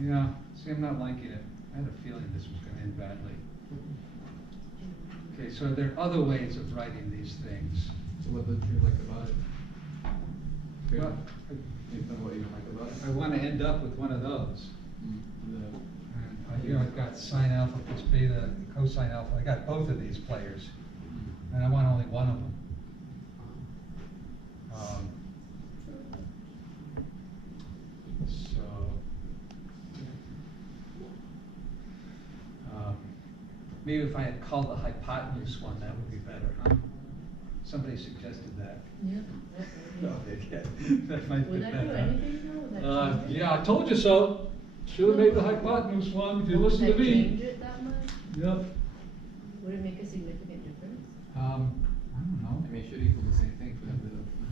Yeah, see, I'm not liking it. I had a feeling this was going to end badly. Okay, so there are other ways of writing these things. So what did you like about it? Well, Based on what you don't like about it? I want to end up with one of those. And here I've got sine alpha plus beta, cosine alpha. I got both of these players, and I want only one of them. Maybe if I had called the hypotenuse one, that would be better, huh? Somebody suggested that. Yeah. No, they can't. That might be Would that do better. anything though? Would that change it? Yeah, I told you so. Should have made the hypotenuse one if you listened to Would that me. change it that much? Yep. Would it make a significant difference? I don't know. I mean, it should equal the same thing for them to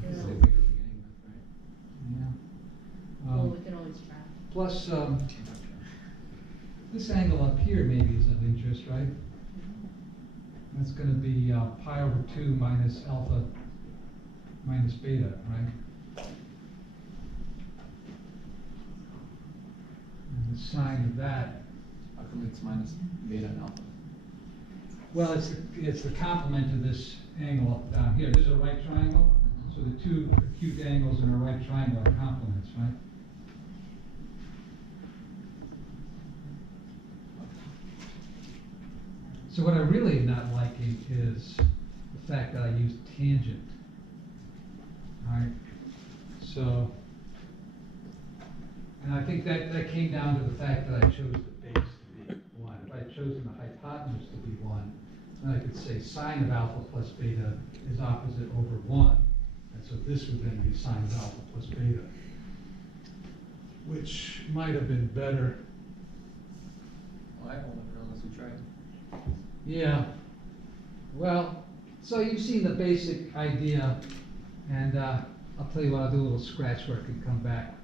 Yeah. say bigger beginning with, right? Yeah. Well, we can always try. Plus, this angle up here maybe is of interest, right? That's going to be pi over 2 minus alpha minus beta, right? And the sine of that, How come it's minus beta and alpha? well, it's the complement of this angle up down here. This is a right triangle, so the two acute angles in a right triangle are complements, right? So what I really am not liking is the fact that I used tangent. All right, so, and I think that came down to the fact that I chose the base to be 1. If I had chosen the hypotenuse to be 1, then I could say sine of alpha plus beta is opposite over 1. And so this would then be sine of alpha plus beta, which might have been better. Well, I won't know unless we try. Yeah. Well, so you've seen the basic idea, and I'll tell you what, I'll do a little scratch work and come back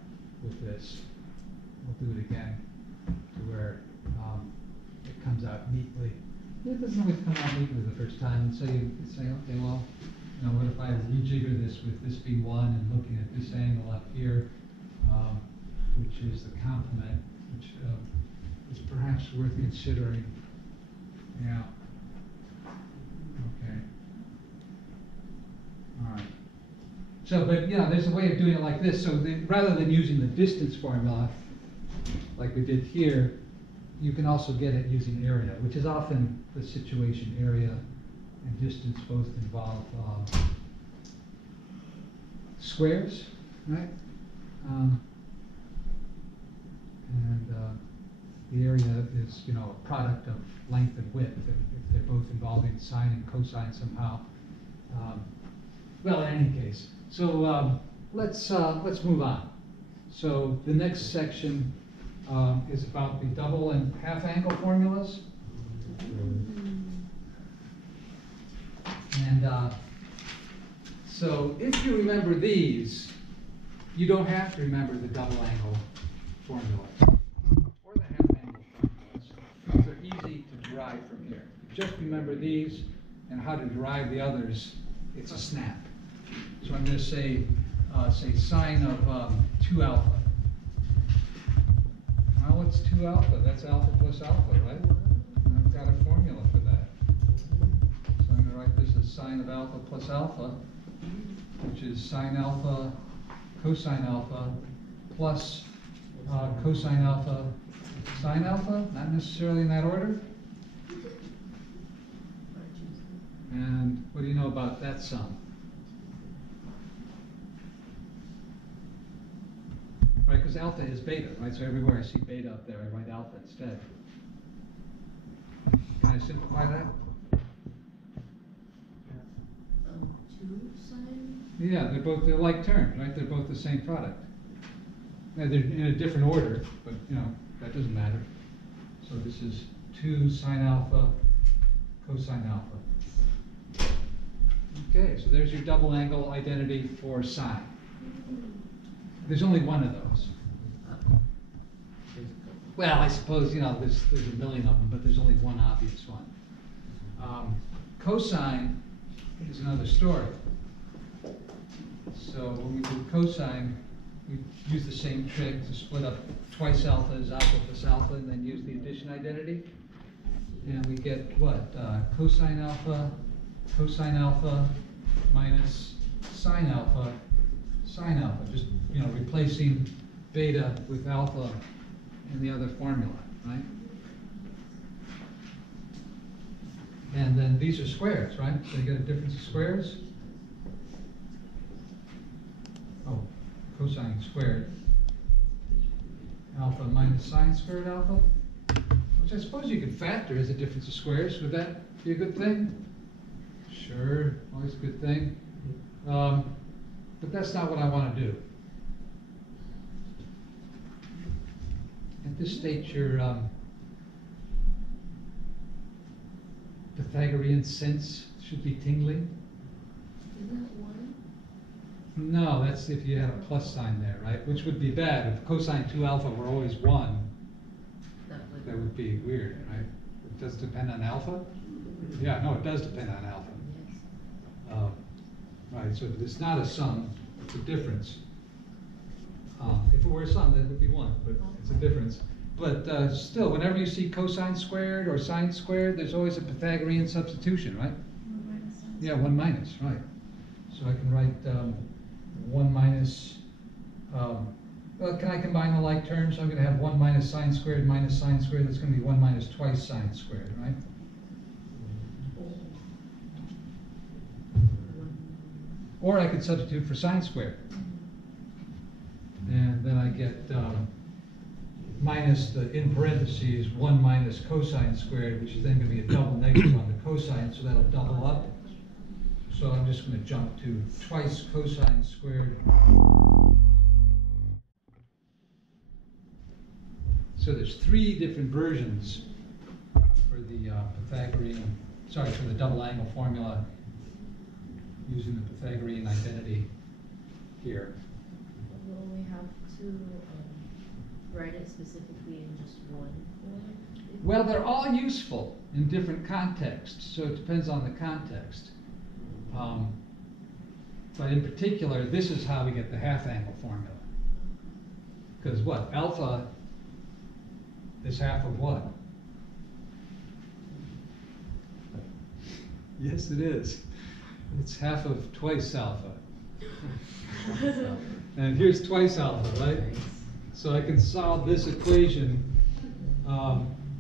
with this. We'll do it again to where it comes out neatly. It doesn't always come out neatly the first time, and so you could say, okay, well, you know, what if I rejigger this with this being 1 and looking at this angle up here, which is the complement, which is perhaps worth considering. Yeah. Okay. All right. So, but yeah, there's a way of doing it like this. So rather than using the distance formula, like we did here, you can also get it using area, which is often the situation. Area and distance both involve squares, right? The area is, you know, a product of length and width, and if they're both involving sine and cosine somehow. Well, in any case, so let's move on. So the next section is about the double and half angle formulas. And so if you remember these, you don't have to remember the double angle formulas or the half angle formulas. They're easy to derive from here. Just remember these, and how to derive the others, it's a snap. So I'm going to say sine of 2 alpha. Well, what's 2 alpha? That's alpha plus alpha, right? And I've got a formula for that. So I'm going to write this as sine of alpha plus alpha, which is sine alpha cosine alpha plus cosine alpha sine alpha, not necessarily in that order. And what do you know about that sum? Right, because alpha is beta, right? So everywhere I see beta up there, I write alpha instead. Can I simplify that? 2 sine? Yeah, they're like terms, right? They're both the same product. Now they're in a different order, but you know, that doesn't matter. So this is 2 sine alpha cosine alpha. Okay, so there's your double angle identity for sine. There's only one of those. Well, I suppose, you know, there's a million of them, but there's only one obvious one. Cosine is another story. So when we do cosine, we use the same trick to split up twice alpha as alpha plus alpha, and then use the addition identity. And we get what? Cosine alpha minus sine alpha, just, replacing beta with alpha in the other formula, right? And then these are squares, right? So you get a difference of squares. Oh, cosine squared alpha minus sine squared alpha, which I suppose you could factor as a difference of squares. Would that be a good thing? Sure, always a good thing. But that's not what I want to do. At this stage, your Pythagorean sense should be tingling. Isn't that one? No, that's if you had a plus sign there, right? Which would be bad. If cosine 2 alpha were always 1, that would be weird, right? It does depend on alpha? Yeah, no, it does depend on alpha. Yes. Right, so it's not a sum, it's a difference. If it were a sum, that would be 1, but it's a difference. But still, whenever you see cosine squared or sine squared, there's always a Pythagorean substitution, right? Yeah, 1 minus, right. So I can write 1 minus, well, can I combine the like terms? I'm going to have 1 minus sine squared minus sine squared. That's going to be 1 minus twice sine squared, right? Or I could substitute for sine squared. And then I get minus the, in parentheses, 1 minus cosine squared, which is then going to be a double negative on the cosine, so that'll double up. So I'm just going to jump to twice cosine squared. So there's 3 different versions for the Pythagorean, for the double angle formula using the Pythagorean identity here. Will we have to write it specifically in just one form? Well, they're all useful in different contexts, so it depends on the context. But in particular, this is how we get the half angle formula. Because what? Alpha is half of what? Yes, it is. It's half of twice alpha. And here's twice alpha, right? So I can solve this equation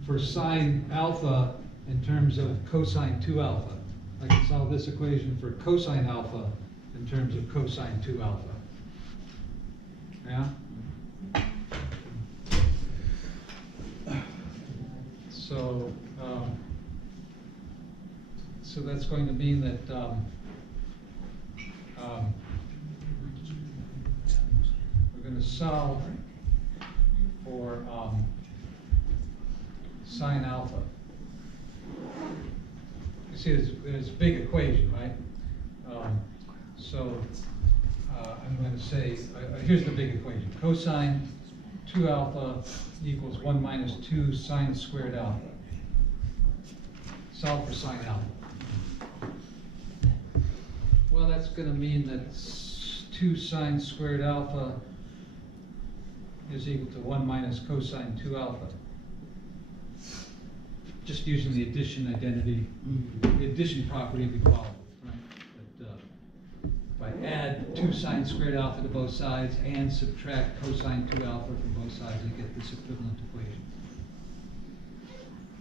for sine alpha in terms of cosine 2 alpha. I can solve this equation for cosine alpha in terms of cosine 2 alpha. Yeah? So that's going to mean that we're going to solve for sine alpha. You see, there's a big equation, right? I'm going to say, here's the big equation. Cosine 2 alpha equals 1 minus 2 sine squared alpha. Solve for sine alpha. Well, that's going to mean that 2 sine squared alpha is equal to 1 minus cosine 2 alpha. Just using the addition identity, the addition property of equality, right? That, if I add 2 sine squared alpha to both sides and subtract cosine 2 alpha from both sides, I get this equivalent equation,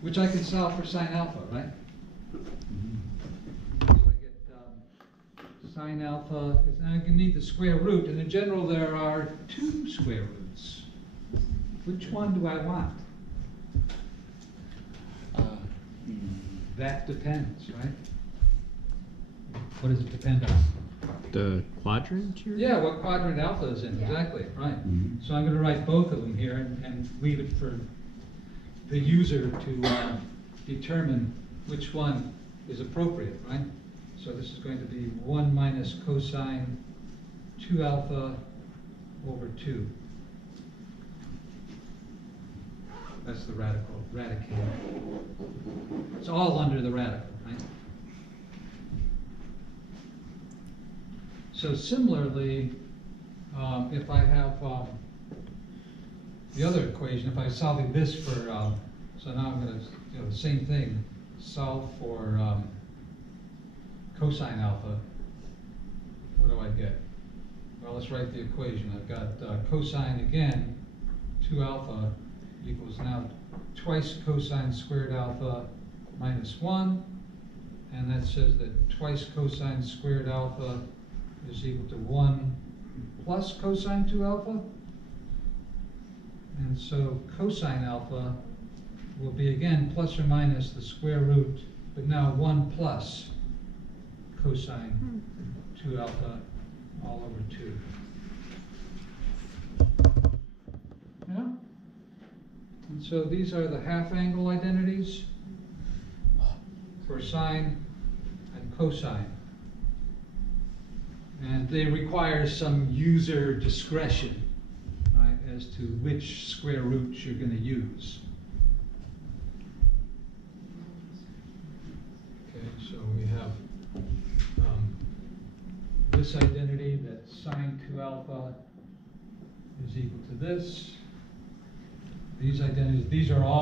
which I can solve for sine alpha, right? So I get sine alpha, because now I'm going to need the square root, and in general there are 2 square roots. Which one do I want? That depends, right? What does it depend on? The quadrant here? Yeah, what quadrant alpha is in, Yeah. exactly, right. Mhm. So I'm going to write both of them here and leave it for the user to determine which one is appropriate, right? So this is going to be 1 minus cosine 2 alpha over 2. That's the radical. It's all under the radical, right? So similarly, if I have, the other equation, if I'm solving this for, so now I'm gonna, the same thing, solve for, cosine alpha, what do I get? Well, let's write the equation. I've got cosine again, 2 alpha equals now twice cosine squared alpha minus 1. And that says that twice cosine squared alpha is equal to 1 plus cosine 2 alpha. And so cosine alpha will be again plus or minus the square root, but now 1 plus cosine 2 alpha all over 2. Yeah? And so these are the half angle identities for sine and cosine. And they require some user discretion, right, as to which square roots you're going to use. Okay, so we have this identity that sine 2 alpha is equal to this. These identities, these are all